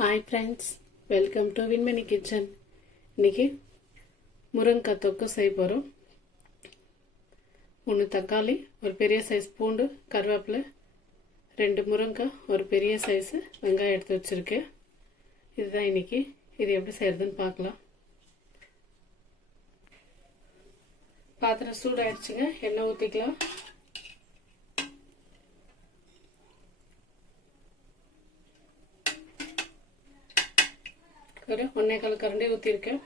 Hi friends, welcome to Vinmani kitchen. இன்றைக்கி முருங்கைக்காய் தொக்கு செய்ய போகிறோம். 3 தக்காளி, ஒரு பெரிய சைஸ் பூண்டு, கருவேப்பிலை, 2 முருங்கைக்காய், ஒரு பெரிய சைஸு வெங்காயம் எடுத்து வச்சுருக்கேன். இதுதான் இன்றைக்கி. இது எப்படி செய்கிறதுன்னு பார்க்கலாம். பாத்திரம் சூடாயிடுச்சுங்க. எண்ணெய் ஊற்றிக்கலாம். ஒரு 1/4 கரண்டி ஊற்றிருக்கேன்.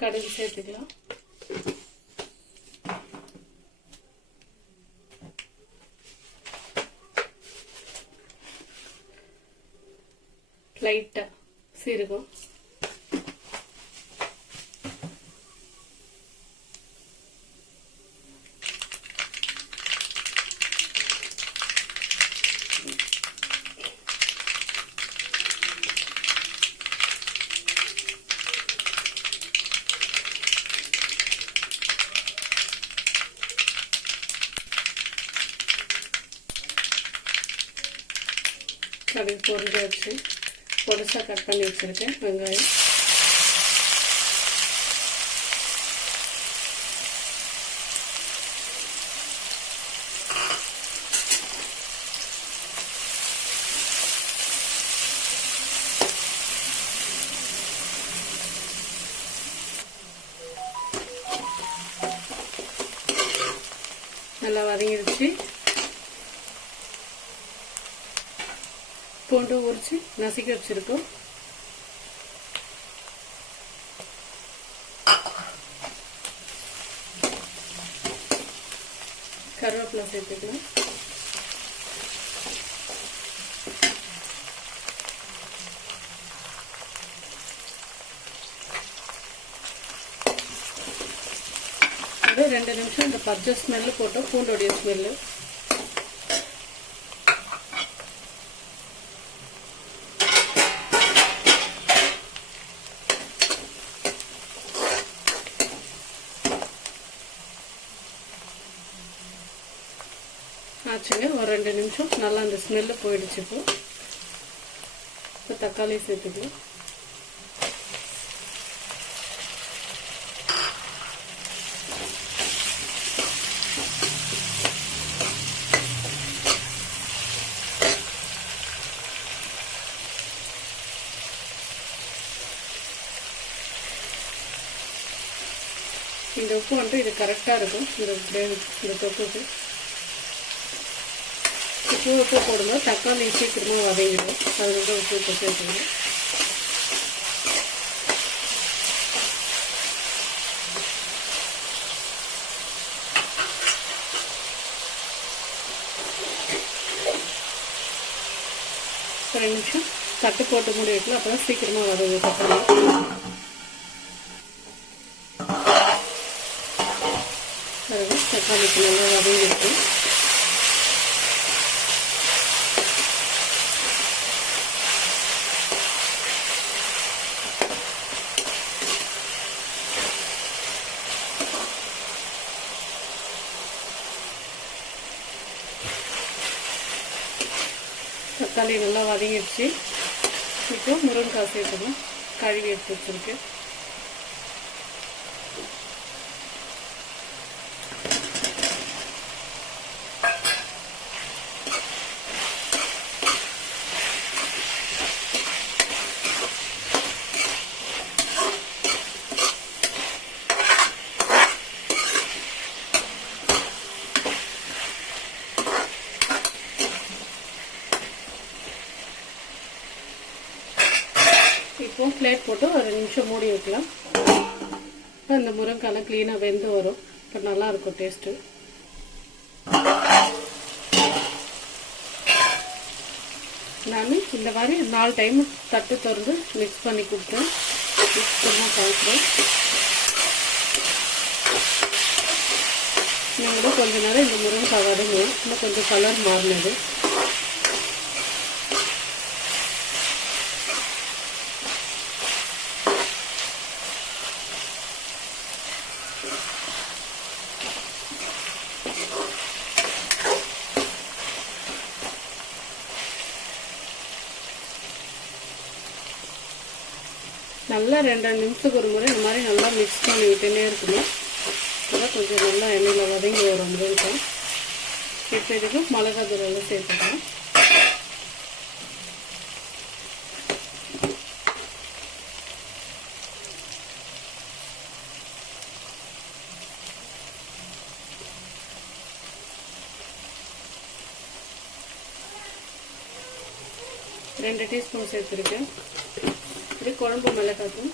கடுகு சேர்த்துக்கலாம். லைட்டா சீரகம், கடுகு பொரிஞ்சு வச்சு பொடிசாக கட் பண்ணி வச்சுருக்கேன் வெங்காயம். நல்லா வதங்கிடுச்சு. பூண்டு உரிச்சு நசுக்கி வச்சிருக்கோம். கருவேப்பிலை சேர்த்துக்கலாம். அது 2 நிமிஷம் இந்த பச்சை ஸ்மெல்லு போட்டோம், பூண்டோடைய ஸ்மெல்லு. ஆச்சுங்க. ஒரு 2 நிமிஷம் நல்லா அந்த ஸ்மெல்லு போயிடுச்சு. இப்போ தக்காளி சேர்த்துக்கலாம். இந்த உப்பு வந்துட்டு இது கரெக்டாக இருக்கும் இந்த தொக்குக்கு. உப்பு போடும்போது தக்காளி சீக்கிரமாக வதங்கிடும். அதுக்கு உப்பு சேர்த்துக்கணும். ஒரு 2 நிமிஷம் தட்டு போட்டு மூடி வைக்கலாம். அப்போ தான் சீக்கிரமாக வதங்கும் தக்காளி. தக்காளிக்கு நல்லா வதங்கிருக்கு. தக்காளி நல்லா வதங்கிடுச்சு. இப்போ முருங்கைக்காய் சேர்த்துக்கணும். கழுவி எடுத்து வச்சுருக்கேன். இப்போ பிளேட் போட்டு ஒரு 2 நிமிஷம் மூடி வைக்கலாம். இந்த முருங்கைக்காய் க்ளீனாக வெந்து வரும். இப்போ நல்லாயிருக்கும் டேஸ்ட்டு. நான் இந்த மாதிரி 4 டைம் தட்டு திறந்து மிக்ஸ் பண்ணி கொடுத்தேன். கலக்குறேன். நீங்களும் கொஞ்ச நேரம் இந்த முருங்கைக்காய் வதங்க. இன்னும் கொஞ்சம் கலர் மாறினது. நல்லா 2 நிமிஷத்துக்கு ஒரு முறை இந்த மாதிரி நல்லா மிக்ஸ் பண்ணி விட்டுனே இருக்கணும். அதெல்லாம் கொஞ்சம் நல்லா எண்ணெயில் வதங்கி வரும் முருங்கைக்காய். இப்போ இதுக்கு மிளகாய் தூள் எல்லாம் சேர்த்துக்கலாம். ரெண்டு டீஸ்பூன் சேர்த்துருக்கேன். இது குழம்பு மிளகாய் தூள்.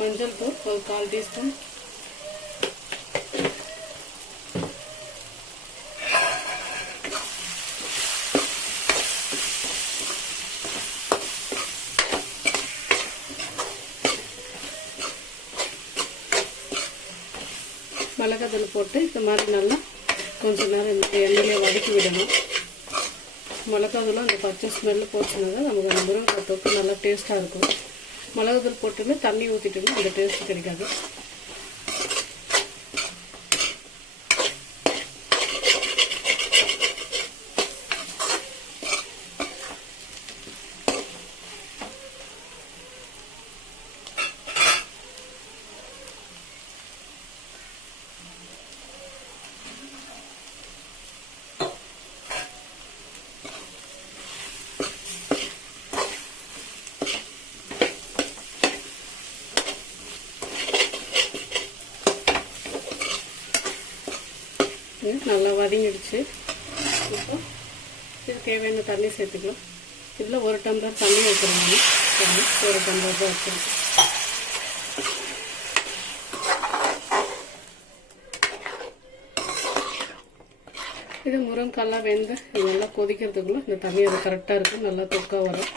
மஞ்சள் தூள் ஒரு 1/4 டீஸ்பூன். மிளகாய் தூள் போட்டு இந்த மாதிரி நல்லா கொஞ்சம் நேரம் இந்த எண்ணெயிலே வதக்கி விடணும். மிளகாய் தூளும் அந்த பச்சை ஸ்மெல்லு போச்சுன்னா தான் நமக்கு அந்த முருங்கைக்காய் தொக்கு நல்லா டேஸ்ட்டாக இருக்கும். மிளகாய் தூள் போட்டுமே தண்ணி ஊற்றிட்டுமே அந்த டேஸ்ட் கிடைக்காது. நல்லா வதங்கிடுச்சு. இப்போ இது தேவையான தண்ணி சேர்த்துக்கலாம். இதில் 1 டம்ளர் தண்ணி வைக்கிறோம். 1 டம்ளர் தான் வச்சுருக்கேன். இது முருங்கைக்காய் வெந்து இது நல்லா கொதிக்கிறதுக்குள்ள இந்த தண்ணி அது கரெக்டாக இருக்கும். நல்லா தொக்கா வரும்.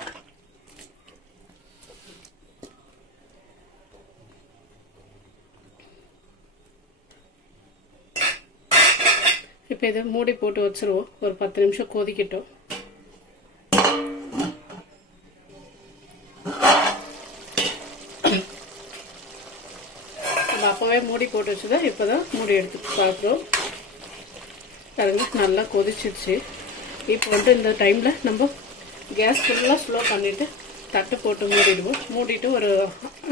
இப்போ இதை மூடி போட்டு வச்சுருவோம். ஒரு 10 நிமிஷம் கொதிக்கட்டும். நம்ம அப்போவே மூடி போட்டு வச்சுதான் இப்போ தான் மூடி எடுத்து பார்க்குறோம். பாருங்க நல்லா கொதிச்சிடுச்சு. இப்போ வந்துட்டு இந்த டைமில் நம்ம கேஸ் ஃபுல்லாக ஸ்லோ பண்ணிவிட்டு தட்டு போட்டு மூடிடுவோம். மூடிட்டு ஒரு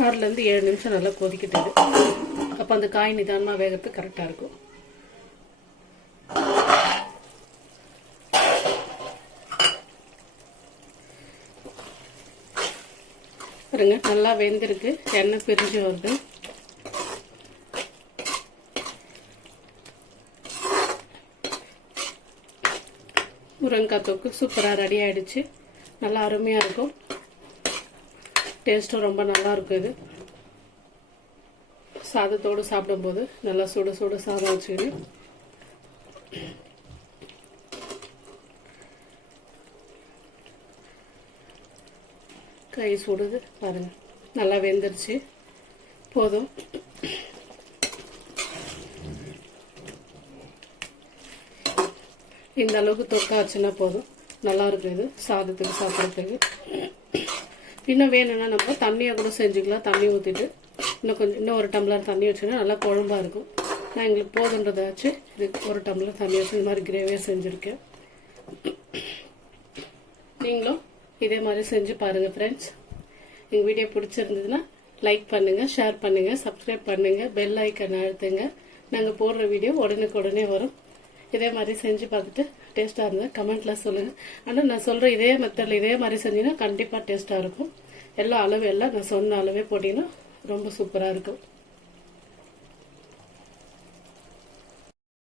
6லேருந்து 7 நிமிஷம் நல்லா கொதிக்கிட்டது. அப்போ அந்த காய் நிதானமாக வேகிறதுக்கு கரெக்டாக இருக்கும். பாருங்க நல்லா வெந்திருக்கு. எண்ணெய் பிரிஞ்சு வருது. முருங்கைக்காய் தொக்கு சூப்பராக ரெடி ஆயிடுச்சு. நல்லா அருமையாக இருக்கும். டேஸ்ட்டும் ரொம்ப நல்லா இருக்கும். இது சாதத்தோடு சாப்பிடும்போது நல்லா சுட சுட சாதம் வச்சுக்கிட்டு கை சுடுது. பாருங்க நல்லா வெந்துருச்சு. போதும். இந்த அளவுக்கு தொக்காச்சுன்னா போதும். நல்லா இருக்குது. இது சாதத்துக்கு சாப்பிட்றதுக்கு. இன்னும் வேணும்னா நம்ம தண்ணியை கூட செஞ்சுக்கலாம். தண்ணி ஊற்றிட்டு இன்னும் 1 டம்ளர் தண்ணி வச்சுன்னா நல்லா குழம்பா இருக்கும். நான் எங்களுக்கு போதுன்றதாச்சு இது 1 டம்ளர் தண்ணி வச்சு இந்த மாதிரி கிரேவியாக செஞ்சுருக்கேன். நீங்களும் இதே மாதிரி செஞ்சு பாருங்கள் ஃப்ரெண்ட்ஸ். எங்கள் வீடியோ பிடிச்சிருந்ததுன்னா லைக் பண்ணுங்கள், ஷேர் பண்ணுங்கள், சப்ஸ்கிரைப் பண்ணுங்கள், பெல் ஐக்கன் அழுத்துங்க. நாங்கள் போடுற வீடியோ உடனே வரும். இதே மாதிரி செஞ்சு பார்த்துட்டு டேஸ்ட்டாக இருந்தால் கமெண்ட்டில் சொல்லுங்கள். ஆனால் நான் சொல்கிற இதே மெத்தடில் இதே மாதிரி செஞ்சீங்கன்னா கண்டிப்பாக டேஸ்ட்டாக இருக்கும். எல்லா அளவு எல்லாம் நான் சொன்ன அளவே போட்டிங்கன்னா ரொம்ப சூப்பராக இருக்கும்.